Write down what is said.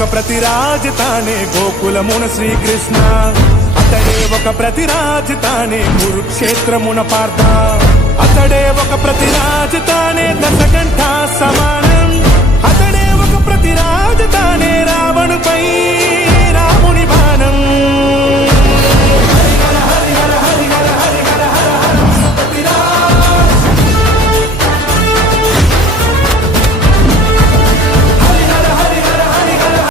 ఒక ప్రతిరాజితానే గోకులమున శ్రీకృష్ణ, అతడే ఒక ప్రతిరాజితానే కురుక్షేత్రమున పార్థ, అతడే ఒక ప్రతిరాజితానే దశకంఠ సమానం, అతడే ఒక ప్రతిరాజితానే